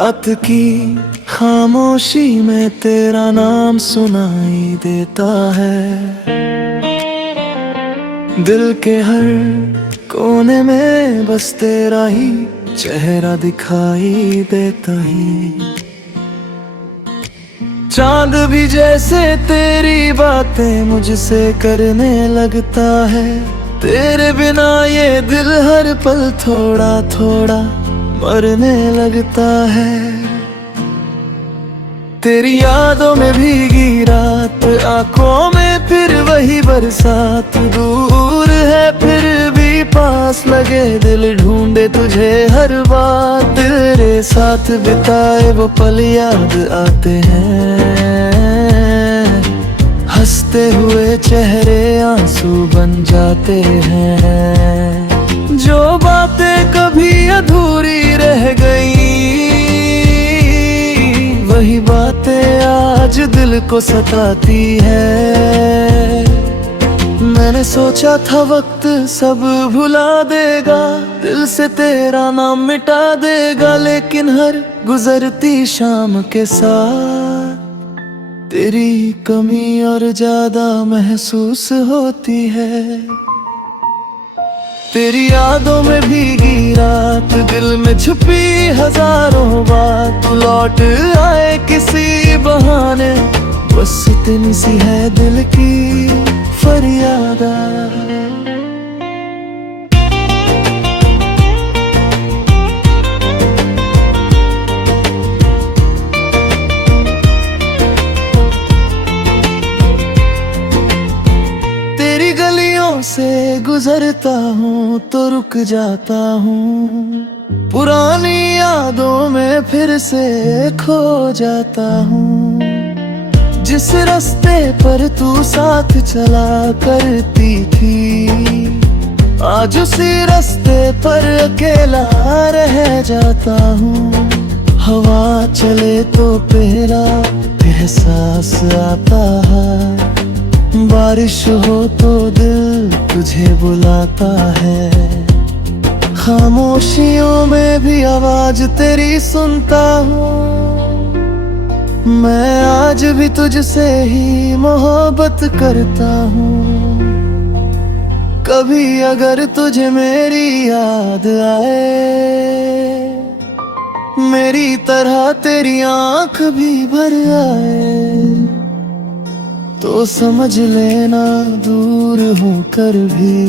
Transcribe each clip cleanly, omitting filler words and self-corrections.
रात की खामोशी में तेरा नाम सुनाई देता है। दिल के हर कोने में बस तेरा ही चेहरा दिखाई देता है। चांद भी जैसे तेरी बातें मुझसे करने लगता है। तेरे बिना ये दिल हर पल थोड़ा थोड़ा मरने लगता है। तेरी यादों में भीगी रात, आंखों में फिर वही बरसात। दूर है फिर भी पास लगे, दिल ढूंढे तुझे हर बात। तेरे साथ बिताए वो पल याद आते हैं, हंसते हुए चेहरे आंसू बन जाते हैं। जो बातें कभी अधूरी रह गई, वही बातें आज दिल को सताती है। मैंने सोचा था वक्त सब भुला देगा, दिल से तेरा नाम मिटा देगा। लेकिन हर गुजरती शाम के साथ तेरी कमी और ज्यादा महसूस होती है। तेरी यादों में भीगी रात, दिल में छुपी हजारों बात। तू लौट आए किसी बहाने, बस इतनी सी है दिल की फरियाद। तेरी गलियों से गुजरता हूँ तो रुक जाता हूँ, पुरानी यादों में फिर से खो जाता हूँ। जिस रास्ते पर तू साथ चला करती थी, आज उसी रास्ते पर अकेला रह जाता हूँ। हवा चले तो तेरा एहसास आता है, बारिश हो तो दिल तुझे बुलाता है। खामोशियों में भी आवाज तेरी सुनता हूँ। मैं आज भी तुझसे ही मोहब्बत करता हूँ। कभी अगर तुझे मेरी याद आए, मेरी तरह तेरी आंख भी भर आए, तो समझ लेना दूर होकर भी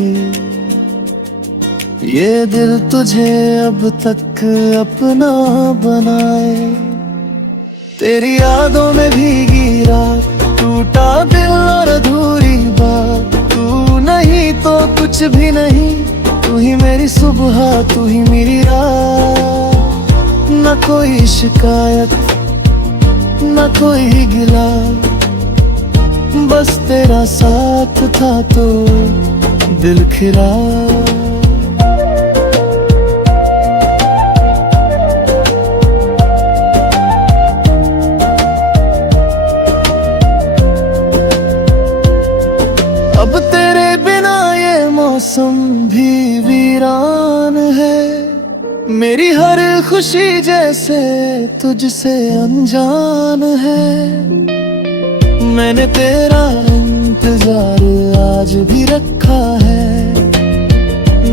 ये दिल तुझे अब तक अपना बनाए। तेरी यादों में भीगी रात, टूटा दिल और अधूरी बात। तू नहीं तो कुछ भी नहीं, तू ही मेरी सुबह, तू ही मेरी रात। न कोई शिकायत न कोई गिला, बस तेरा साथ था तो दिल खिला। अब तेरे बिना ये मौसम भी वीरान है। मेरी हर खुशी जैसे तुझसे अनजान है। मैंने तेरा इंतजार आज भी रखा है,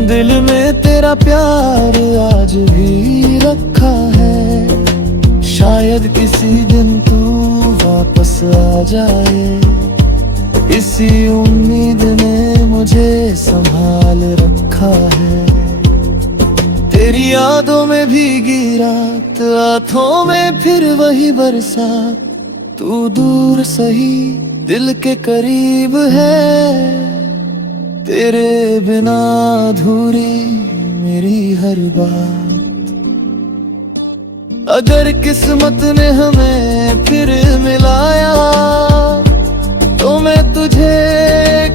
दिल में तेरा प्यार आज भी रखा है। शायद किसी दिन तू वापस आ जाए, इसी उम्मीद ने मुझे संभाल रखा है। तेरी यादों में भीगी रात, आँखों में फिर वही बरसात। तू दूर सही दिल के करीब है, तेरे बिना अधूरी मेरी हर बात। अगर किस्मत ने हमें फिर मिलाया, तो मैं तुझे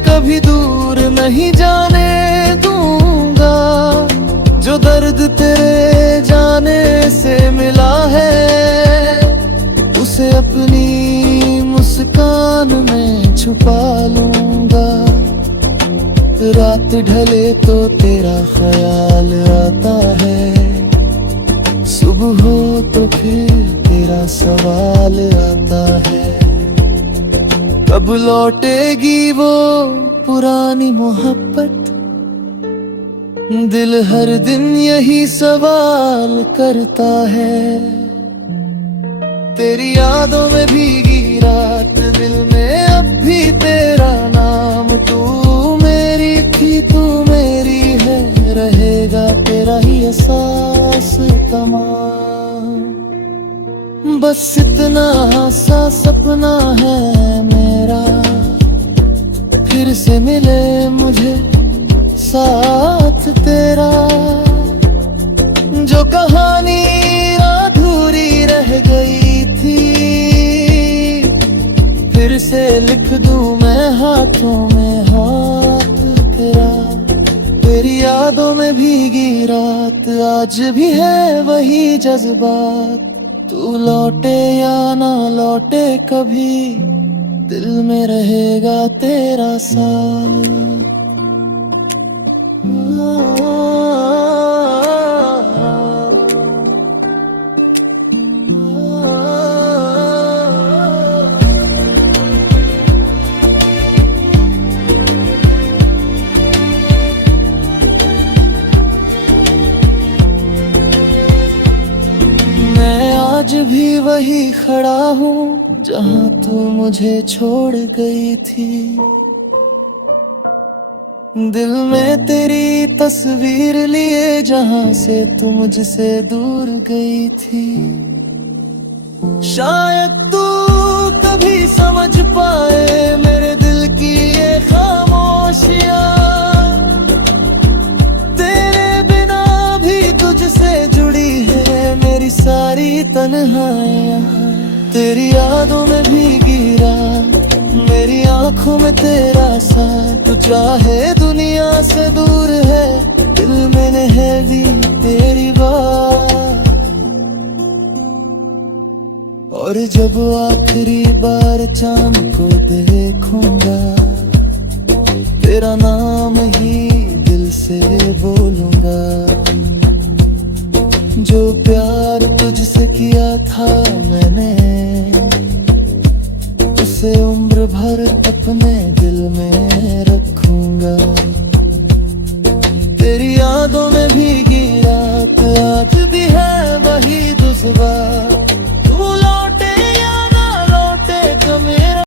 कभी दूर नहीं जाने दूंगा। जो दर्द तेरे जाने से मिला है, उसे अपनी मुस्कान में छुपा लूंगा। रात ढले तो तेरा ख्याल आता है, सुबह हो तो फिर तेरा सवाल आता है, कब लौटेगी वो पुरानी मोहब्बत। दिल हर दिन यही सवाल करता है। तेरी यादों में भीगी रात, दिल में अब भी तेरा नाम। तू मेरी थी, तू मेरी है, रहेगा तेरा ही एहसास तमाम। बस इतना सा सपना है मेरा, फिर से मिले मुझे साथ तेरा। जो कहानी अधूरी रह गई थी, फिर से लिख दूं मैं हाथों में हाथ तेरा। तेरी यादों में भीगी रात, आज भी है वही जज्बात। तू लौटे या ना लौटे कभी, दिल में रहेगा तेरा साथ। आज भी वही खड़ा हूँ जहाँ तू मुझे छोड़ गई थी। दिल में तेरी तस्वीर लिए जहाँ से तू मुझसे दूर गई थी। शायद तू कभी समझ पाए मेरे दिल की ये खामोशियाँ। तेरे बिना भी तुझसे जुड़ी है मेरी सारी तन्हाइयाँ। तेरी यादों में भीगी रात, मेरी आंखों में तेरा साथ। तू चाहे दुनिया से दूर है, दिल में है दी तेरी बात। और जब आखिरी बार चांद को देखूंगा, तेरा नाम ही दिल से बोलूंगा। जो प्यार तुझसे किया था मैंने, उसे उम्र भर अपने दिल में रखूंगा। तेरी यादों में भीगी रात, आज भी है वही जज्बात।